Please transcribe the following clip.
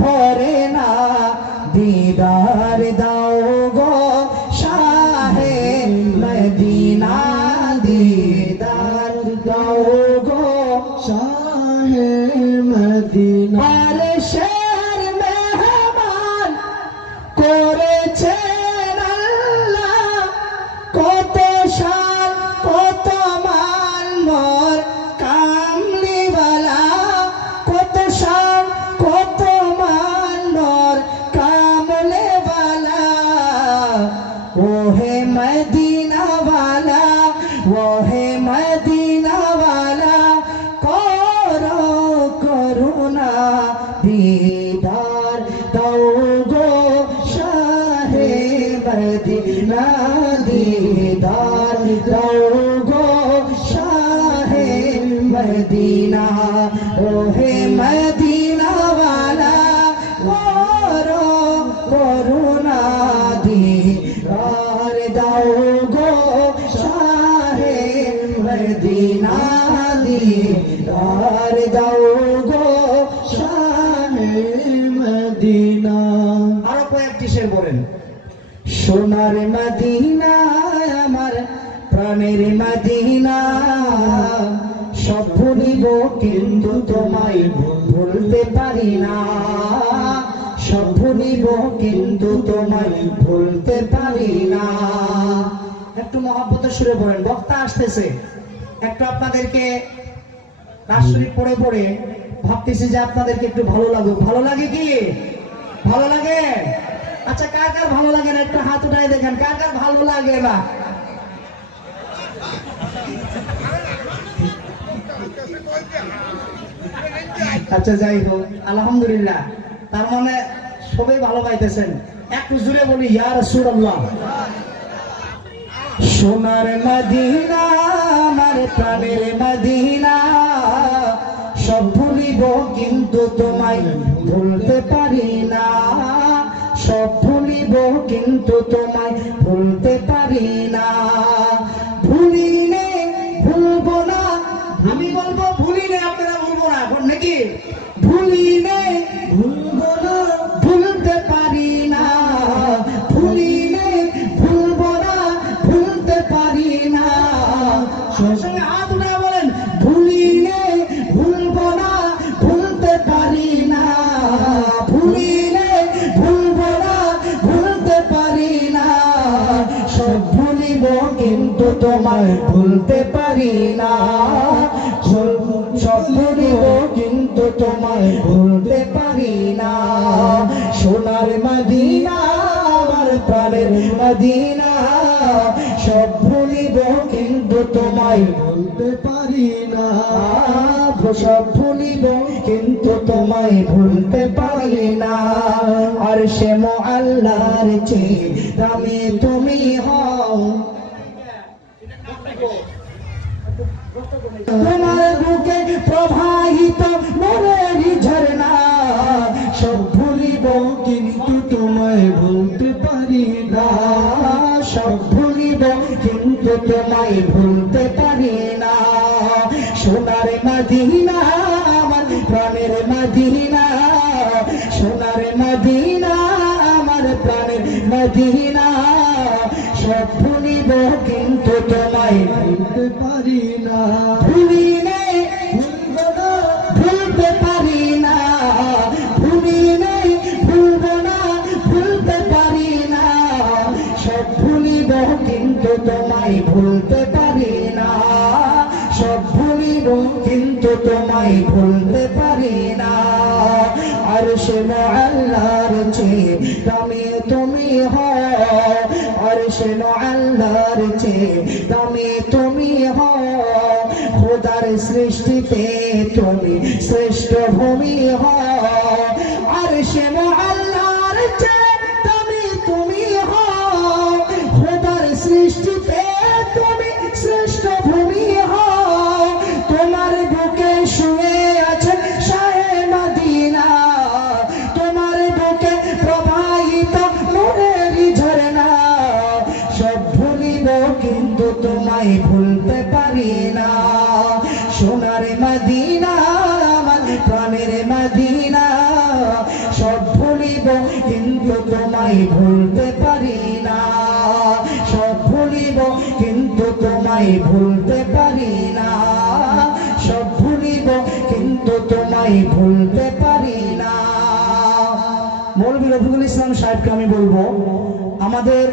ভরে না दीदार दाओ गो शाहे मदीना दीदार दाओ गो शाहे मदीना अरे शहर मेहमान করেছেন আল্লাহ কত শান কত মান মোর কামলিওয়ালা কত শান কত মান মোর কামলিওয়ালা वो है मदीना वाला वो है मदीना वाला करो करुणा दीदार दाओ गो शाहे मदीना दीदार दाओ गो शाहे मदीना रोहे मदीना वाला करो करुणा दीदार दाओ गो शाहे मदीना दीदार दाओ गो शाहे मदीना আরো কয়েকটি শের বলেন সোনার মদিনা আমার প্রাণের মদিনা সব ভুলিব কিন্তু তোমায় ভুলতে পারি না সব ভুলিব কিন্তু তোমায় ভুলতে পারি না একটু মহব্বতের সুরে বলেন বক্তা আসতেছে একটু আপনাদেরকে রাষ্ট্রী পড়ে পড়ে ভাবতেছি যে আপনাদেরকে একটু ভালো লাগুক ভালো লাগে কি ভালো লাগে আচ্ছা কার কার ভালো লাগে না একটু হাত উঠায় দেখেন কার কার ভালো লাগে না আচ্ছা যাই হোক আলহামদুলিল্লাহ তার মানে সবাই ভালো পাইতেছেন একটু জুড়ে বলি ইয়া রাসূলুল্লাহ সোনার মদিনা আমার প্রাণের মদিনা সব ভুলিব কিন্তু তোমায় ভুলতে পারি না সব ভুলিব কিন্তু তোমায় ভুলতে পারি না ভুলিলে ভুলবো না আমি বলবো ভুলিলে আপনারা ভুলবো না এখন নাকি ভুলিলে ভুলবো না ভুলতে পারি না ভুলিলে ভুলবো না ভুলতে পারি না সঙ্গে হাত উঠে বলেন ভুলিলে ভুলবো না ভুলতে পারি না ভুলিলে ভুলবো না ভুলতে পারি না সব ভুলিব কিন্তু তোমায় ভুলতে পারি না সব ভুলিব কিন্তু তোমায় ভুলতে পারি না সোনার মদিনা আমার প্রাণের মদিনা সব ভুলিব কিন্তু তোমায় ভুলতে পারি না সব ভুলিব কিন্তু তোমায় ভুলতে পারি না আর সে আল্লাহর চেয়ে দামি তুমি হও তোমার বুকে প্রবাহিত মনের ঝরনা সব ভুলিব কিন্তু তোমায় ভুলতে পারি না সব ভুলিব কিন্তু তোমায় ভুলতে পারি না সোনার মদিনা আমার প্রাণের মদিনা সোনার মদিনা আমার প্রাণের মদিনা সব ভুলিব কিন্তু তোমায় ভুলতে পারি না ভুলিলে ভুলবো না ভুলতে পারি না ভুলিলে ভুলবো না ভুলতে পারি না সব ভুলিব কিন্তু তোমায় ভুলতে পারি না সব ভুলিব কিন্তু তোমায় ভুলতে পারি না আর সে আল্লাহর চেয়ে দামি তুমি হও আর সে আল্লাহর চেয়ে দামি তুমি হও খোদার সৃষ্টিতে তুমি শ্রেষ্ঠ ভূমি হও আর সে আল্লাহর চেয়ে দামি তুমি হও খোদার সৃষ্টিতে তুমি শ্রেষ্ঠ ভূমি হও তোমার বুকে শুয়ে আছেন শাহে মদিনা তোমার বুকে প্রবাহিত নূরের ঝরনা সব ভুলিব কিন্তু তোমায় ভুলতে পারি না সোনার মদিনা আমার প্রাণের মদিনা কিন্তু তোমায় ভুলতে পারি না, সব ভুলিব কিন্তু তোমায় ভুলতে পারি না, সব ভুলিব কিন্তু তোমায় ভুলতে পারি না। মৌলভী রফিকুল ইসলাম সাহেবকে আমি বলবো, আমাদের